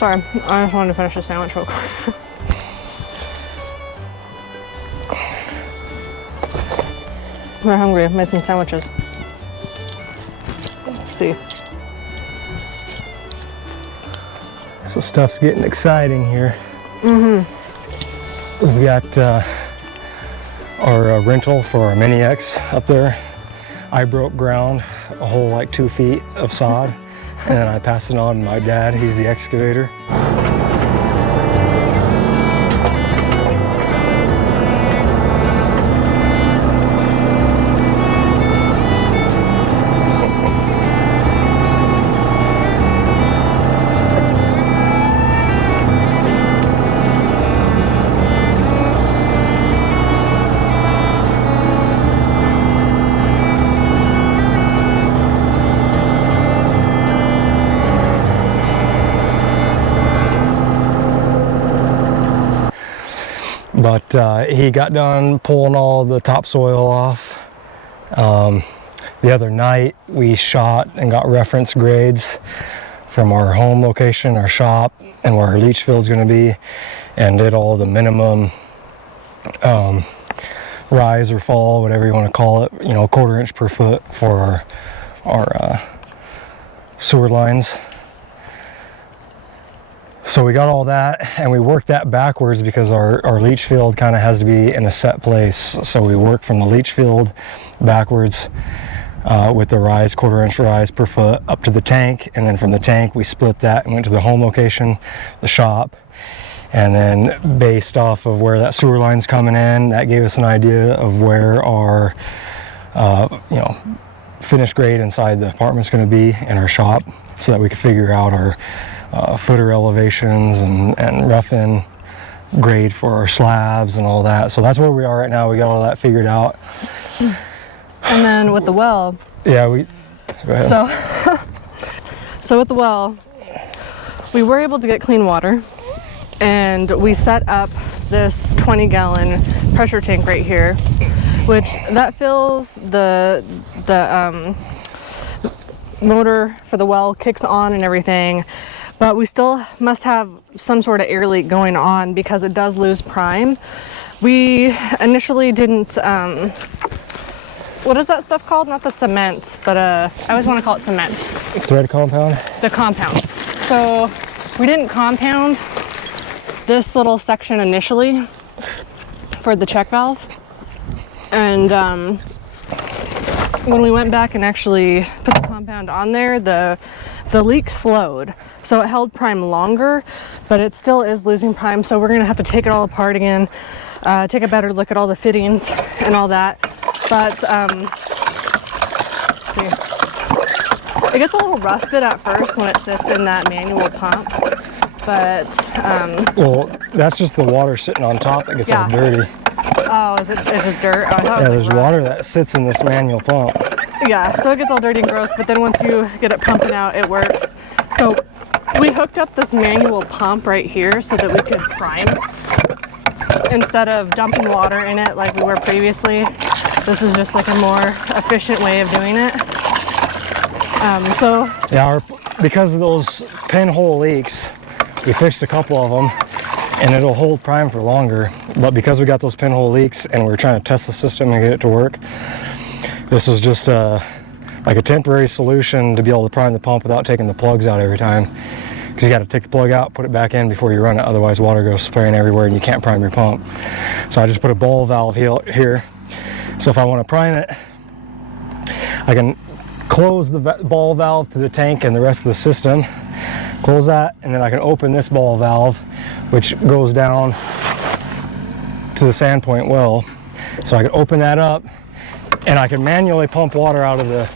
Sorry, I just wanted to finish the sandwich real quick. We're hungry. I've made some sandwiches. Let's see. So stuff's getting exciting here. Mm-hmm. We've got our rental for our Mini X up there. I broke ground, a whole like 2 feet of sod, and then I passed it on to my dad. He's the excavator. But he got done pulling all the topsoil off. The other night we shot and got reference grades from our home location, our shop, and where our leach field's going to be, and did all the minimum rise or fall, whatever you want to call it, you know, 1/4 inch per foot for our sewer lines. So we got all that, and we worked that backwards because our leach field kind of has to be in a set place. So we worked from the leach field backwards with the rise, 1/4 inch rise per foot up to the tank, and then from the tank we split that and went to the home location, the shop, and then based off of where that sewer line's coming in, that gave us an idea of where our you know, finished grade inside the apartment's going to be in our shop, so that we could figure out our footer elevations and rough-in grade for our slabs and all that. So that's where we are right now. We got all that figured out. And then with the well. Yeah, go ahead. So with the well, we were able to get clean water, and we set up this 20-gallon pressure tank right here, which that fills the motor for the well, kicks on and everything. But we still must have some sort of air leak going on because it does lose prime. We initially didn't, what is that stuff called? Not the cement, but I always want to call it cement. Thread compound? The compound. So we didn't compound this little section initially for the check valve. And when we went back and actually put the compound on there, the leak slowed. So it held prime longer, but it still is losing prime. So we're gonna have to take it all apart again, take a better look at all the fittings and all that. But see, it gets a little rusted at first when it sits in that manual pump. But well, that's just the water sitting on top that gets all dirty. Oh, it's just dirt? Oh, yeah, there's water that sits in this manual pump. Yeah, so it gets all dirty and gross, but then once you get it pumping out, it works. So we hooked up this manual pump right here so that we could prime instead of dumping water in it like we were previously. This is just like a more efficient way of doing it. Yeah, because of those pinhole leaks, we fixed a couple of them, and it'll hold prime for longer. But because we got those pinhole leaks and we're trying to test the system and get it to work, this was just like a temporary solution to be able to prime the pump without taking the plugs out every time. Because you got to take the plug out, put it back in before you run it, otherwise water goes spraying everywhere and you can't prime your pump. So I just put a ball valve here. So if I want to prime it, I can close the ball valve to the tank and the rest of the system, close that, and then I can open this ball valve, which goes down to the sandpoint well. So I can open that up, and I can manually pump water out of the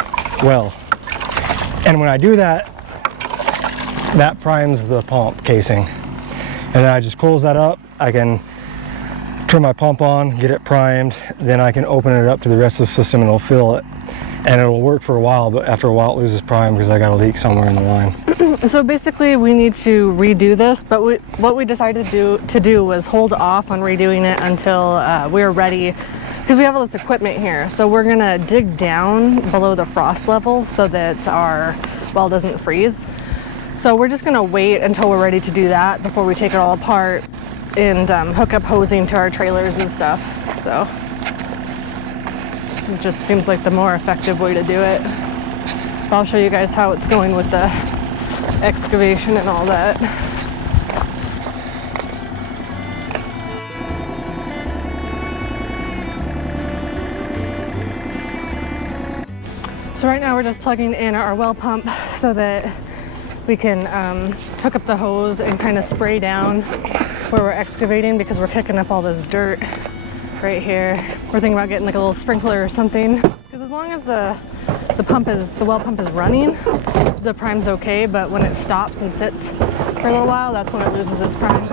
well. And when I do that, that primes the pump casing. And then I just close that up. I can turn my pump on, get it primed, then I can open it up to the rest of the system and it'll fill it. And it'll work for a while, but after a while it loses prime because I got a leak somewhere in the line. So basically we need to redo this, but what we decided to do was hold off on redoing it until we're ready, because we have all this equipment here. So we're gonna dig down below the frost level so that our well doesn't freeze. So we're just gonna wait until we're ready to do that before we take it all apart and hook up hosing to our trailers and stuff. So it just seems like the more effective way to do it. But I'll show you guys how it's going with the excavation and all that. So right now we're just plugging in our well pump so that we can hook up the hose and kind of spray down where we're excavating, because we're kicking up all this dirt right here. We're thinking about getting like a little sprinkler or something, because as long as the well pump is running, the prime's okay, but when it stops and sits for a little while, that's when it loses its prime.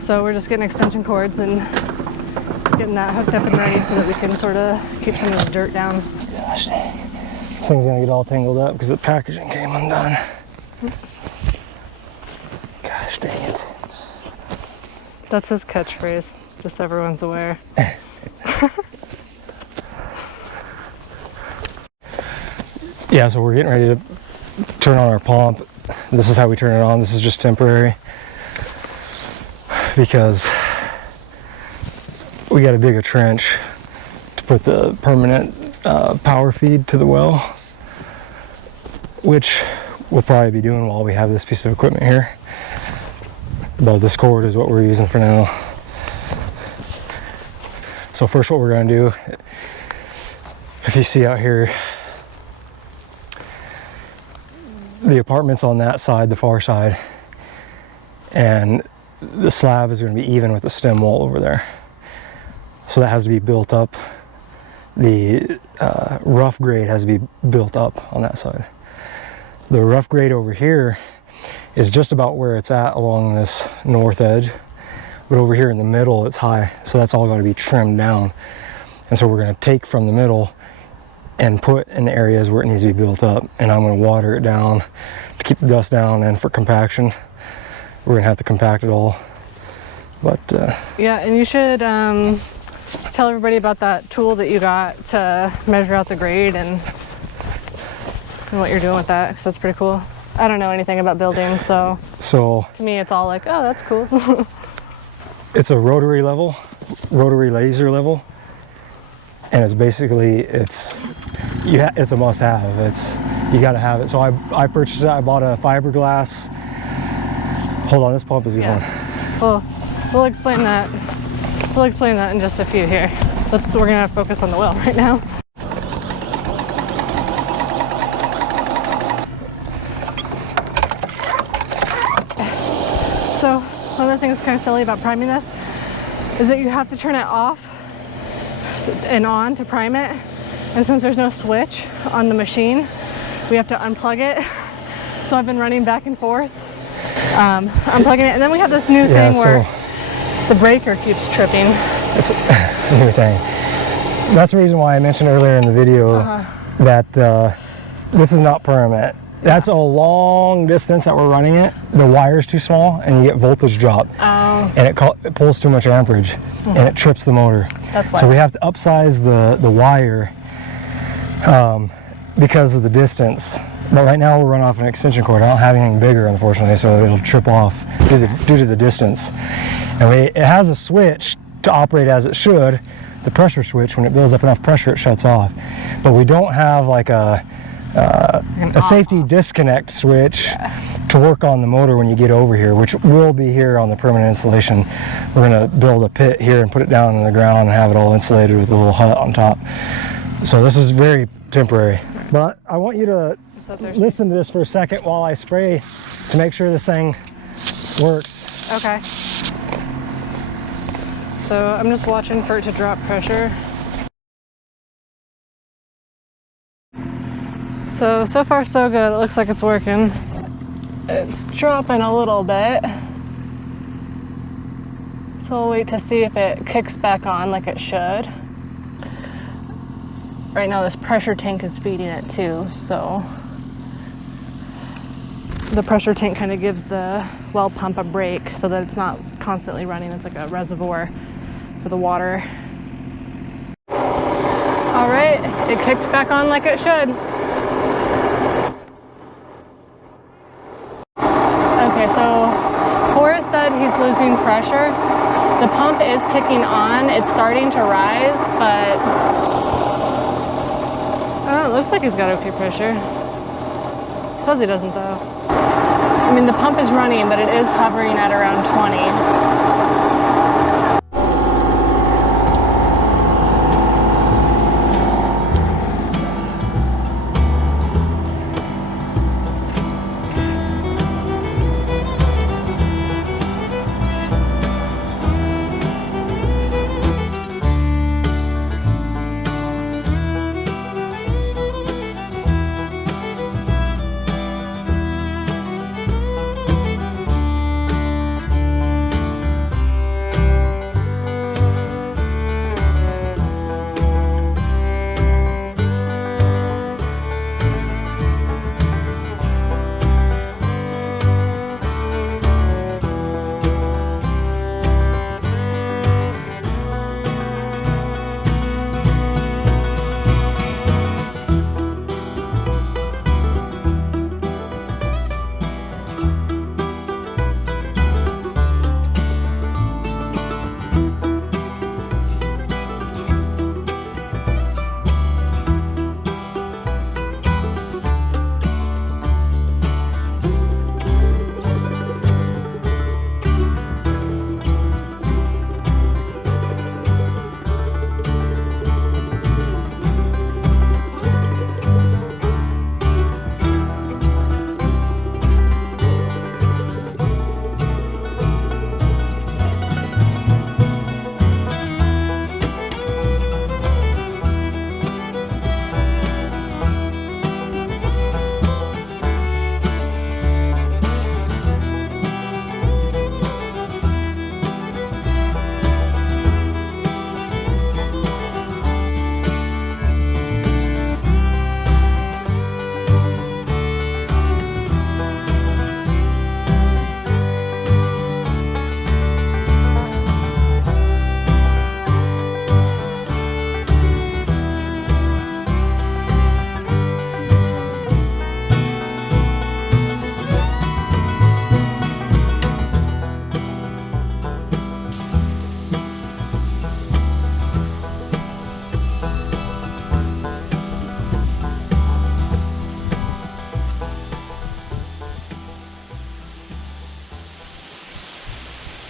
So we're just getting extension cords and getting that hooked up and ready so that we can sort of keep some of this dirt down. Gosh dang. This thing's gonna get all tangled up because the packaging came undone. Gosh dang it. That's his catchphrase, just so everyone's aware. Yeah, so we're getting ready to turn on our pump. This is how we turn it on. This is just temporary because we got to dig a trench to put the permanent power feed to the well, which we'll probably be doing while we have this piece of equipment here. But this cord is what we're using for now. So first what we're going to do, if you see out here, the apartment's on that side, the far side, and the slab is going to be even with the stem wall over there. So that has to be built up. The rough grade has to be built up on that side. The rough grade over here is just about where it's at along this north edge, but over here in the middle it's high, so that's all going to be trimmed down. And so we're going to take from the middle and put in the areas where it needs to be built up, and I'm going to water it down to keep the dust down, and for compaction we're going to have to compact it all. But yeah, and you should tell everybody about that tool that you got to measure out the grade and what you're doing with that, because that's pretty cool. I don't know anything about building, so to me it's all like, oh, that's cool. It's a rotary laser level, and it's basically it's a must-have. You got to have it. So I purchased it. I bought a fiberglass. Hold on, this pump is going. Well, we'll explain that. We'll explain that in just a few here. We're gonna focus on the well right now. So one of the things that's kind of silly about priming this is that you have to turn it off and on to prime it. And since there's no switch on the machine, we have to unplug it. So I've been running back and forth, unplugging it. And then we have this new thing where the breaker keeps tripping. It's a new thing. That's the reason why I mentioned earlier in the video that this is not permanent. That's a long distance that we're running it. The wire's too small and you get voltage drop. And it pulls too much amperage and it trips the motor. That's why. So we have to upsize the wire because of the distance. But right now we're running off an extension cord. I don't have anything bigger, unfortunately, so it'll trip off due to the distance. And it has a switch to operate as it should, the pressure switch. When it builds up enough pressure, it shuts off. But we don't have like a safety disconnect switch to work on the motor when you get over here, which will be here on the permanent installation. We're going to build a pit here and put it down in the ground and have it all insulated with a little hut on top. So this is very temporary. But I want you to listen to this for a second while I spray to make sure this thing works. Okay. So I'm just watching for it to drop pressure. So far so good. It looks like it's working. It's dropping a little bit. So we'll wait to see if it kicks back on like it should. Right now this pressure tank is feeding it too, so the pressure tank kind of gives the well pump a break so that it's not constantly running. It's like a reservoir for the water. All right, it kicked back on like it should. pressure. The pump is kicking on. It's starting to rise, but oh, it looks like he's got okay pressure. Says he doesn't though. I mean, the pump is running, but it is hovering at around 20.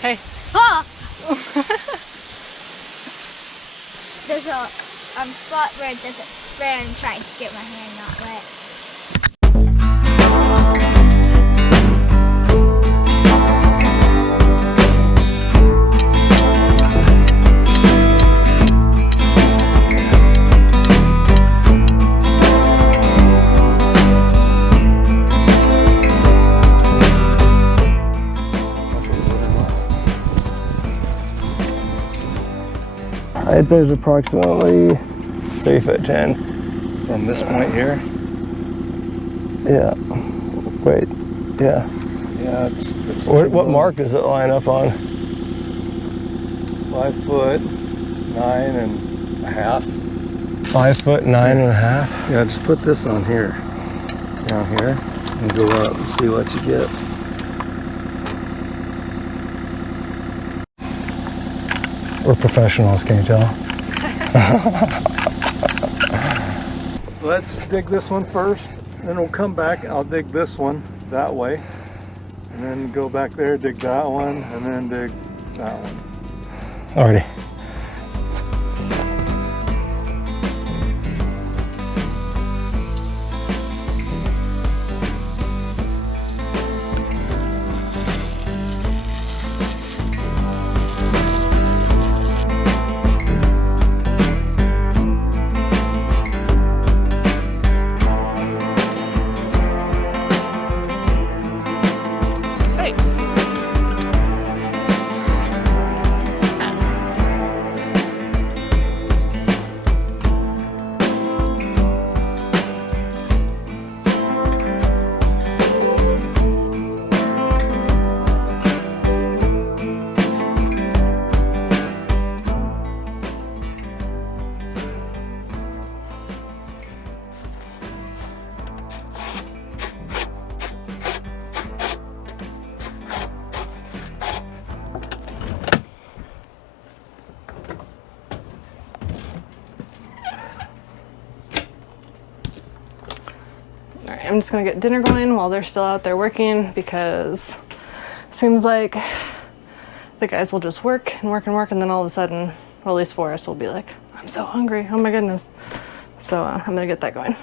Hey. Ah! There's a spot where it doesn't spray and trying to get my hand not wet. Right there's approximately 3'10" from this point here. Yeah. Wait. Yeah. Yeah, it's What mark does it line up on? 5'9.5". 5'9.5". Yeah, just put this on here, down here, and go up and see what you get. We're professionals, can you tell? Let's dig this one first, then we'll come back. I'll dig this one that way, and then go back there, dig that one, and then dig that one. Alrighty. I'm just gonna get dinner going while they're still out there working, because it seems like the guys will just work and work and work, and then all of a sudden, or at least Forrest will be like, I'm so hungry, oh my goodness. So I'm gonna get that going.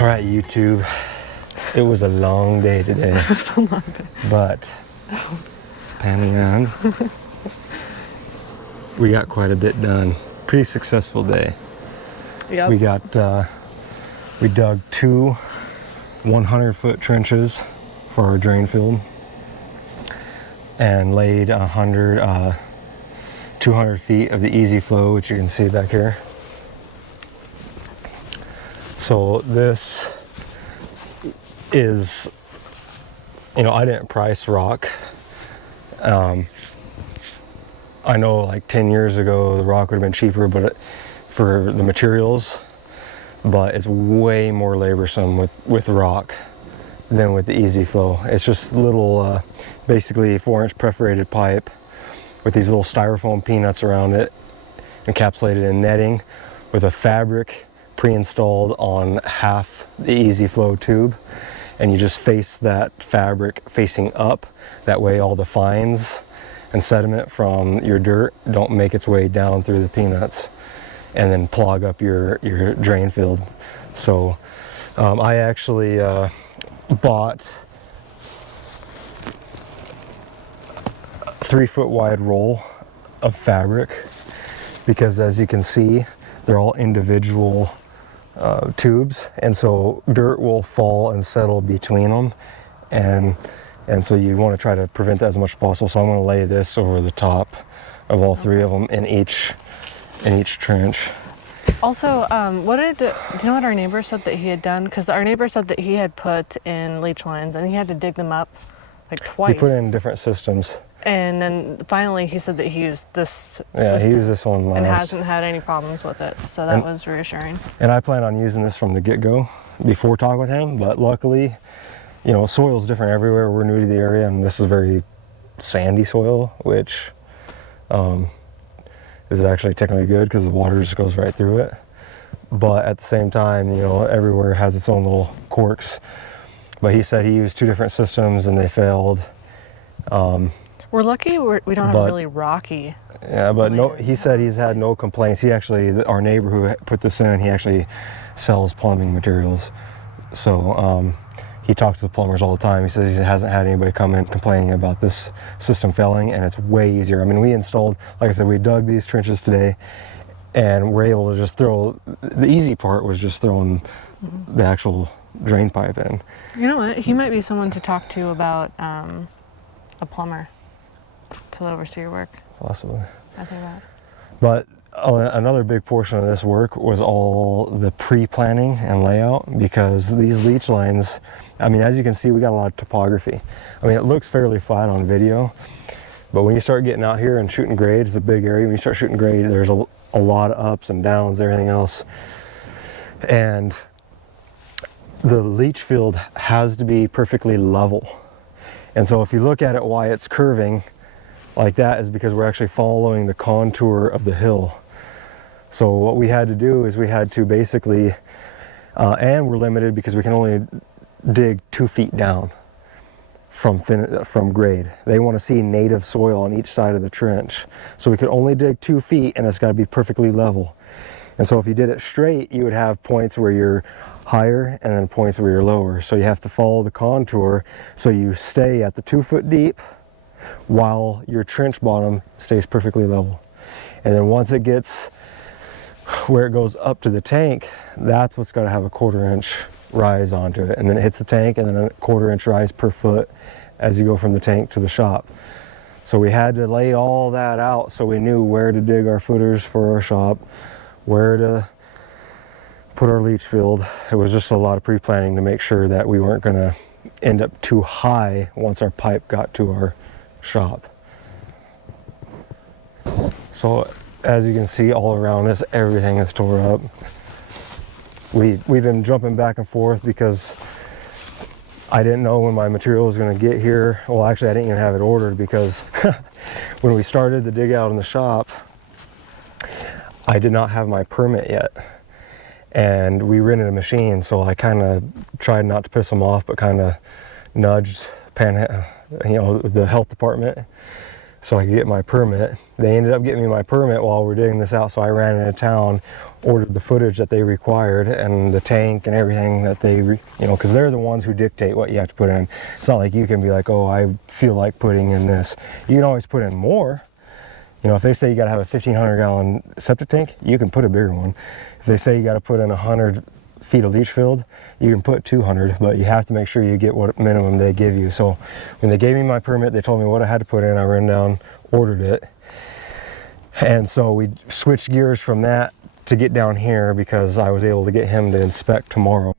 All right, YouTube. It was a long day today. It was a long day. But panning on, we got quite a bit done. Pretty successful day. Yep. We dug 2 100-foot trenches for our drain field and laid 200 feet of the easy flow, which you can see back here. So this is, I didn't price rock. I know like 10 years ago the rock would have been cheaper, but for the materials, but it's way more laborsome with rock than with the easy flow. It's just little, basically 4-inch perforated pipe with these little styrofoam peanuts around it, encapsulated in netting with a fabric pre-installed on half the easy flow tube, and you just face that fabric facing up. That way all the fines and sediment from your dirt don't make its way down through the peanuts and then plug up your drain field. So I actually bought a 3-foot wide roll of fabric because, as you can see, they're all individual tubes, and so dirt will fall and settle between them, and so you want to try to prevent that as much as possible. So I'm going to lay this over the top of all 3 of them in each trench. Also, do you know what our neighbor said that he had done? Because our neighbor said that he had put in leach lines and he had to dig them up like twice. He put in different systems. And then finally he said that he used this system. Yeah, he used this one last. And hasn't had any problems with it. So that was reassuring. And I plan on using this from the get-go before talking with him, but luckily, soil's different everywhere. We're new to the area, and this is very sandy soil, which is actually technically good because the water just goes right through it. But at the same time, everywhere has its own little quirks. But he said he used 2 different systems and they failed. We're lucky we don't have really rocky. Yeah, but he said he's had no complaints. Our neighbor who put this in, he actually sells plumbing materials. So he talks to the plumbers all the time. He says he hasn't had anybody come in complaining about this system failing, and it's way easier. I mean, we installed, like I said, we dug these trenches today, and we're able to just the easy part was just throwing the actual drain pipe in. You know what? He might be someone to talk to about a plumber to oversee your work. Possibly. I think that. But another big portion of this work was all the pre-planning and layout, because these leach lines, as you can see, we got a lot of topography. It looks fairly flat on video, but when you start getting out here and shooting grade, it's a big area. When you start shooting grade, there's a lot of ups and downs, everything else. And the leach field has to be perfectly level. And so if you look at it, why it's curving like that is because we're actually following the contour of the hill. So what we had to do is we had to basically, and we're limited because we can only dig 2 feet down from grade. They want to see native soil on each side of the trench. So we could only dig 2 feet, and it's got to be perfectly level. And so if you did it straight, you would have points where you're higher and then points where you're lower. So you have to follow the contour so you stay at the 2 foot deep while your trench bottom stays perfectly level. And then once it gets where it goes up to the tank, that's what's got to have a 1/4 inch rise onto it. And then it hits the tank, and then a 1/4 inch rise per foot as you go from the tank to the shop. So we had to lay all that out so we knew where to dig our footers for our shop, where to put our leach field. It was just a lot of pre-planning to make sure that we weren't going to end up too high once our pipe got to our shop. So as you can see all around us, everything is tore up. We've been jumping back and forth because I didn't know when my material was going to get here. Well, actually I didn't even have it ordered because when we started the dig out in the shop, I did not have my permit yet. And we rented a machine, so I kind of tried not to piss them off, but kind of nudged the health department so I could get my permit. They ended up getting me my permit while we're digging this out, so I ran into town, ordered the footage that they required and the tank and everything that they, you know, because they're the ones who dictate what you have to put in. It's not like you can be like, oh, I feel like putting in this. You can always put in more. You know, if they say you got to have a 1,500 gallon septic tank, you can put a bigger one. If they say you got to put in 100 feet of leach field, you can put 200, but you have to make sure you get what minimum they give you. So when they gave me my permit, they told me what I had to put in. I ran down, ordered it. And so we switched gears from that to get down here because I was able to get him to inspect tomorrow.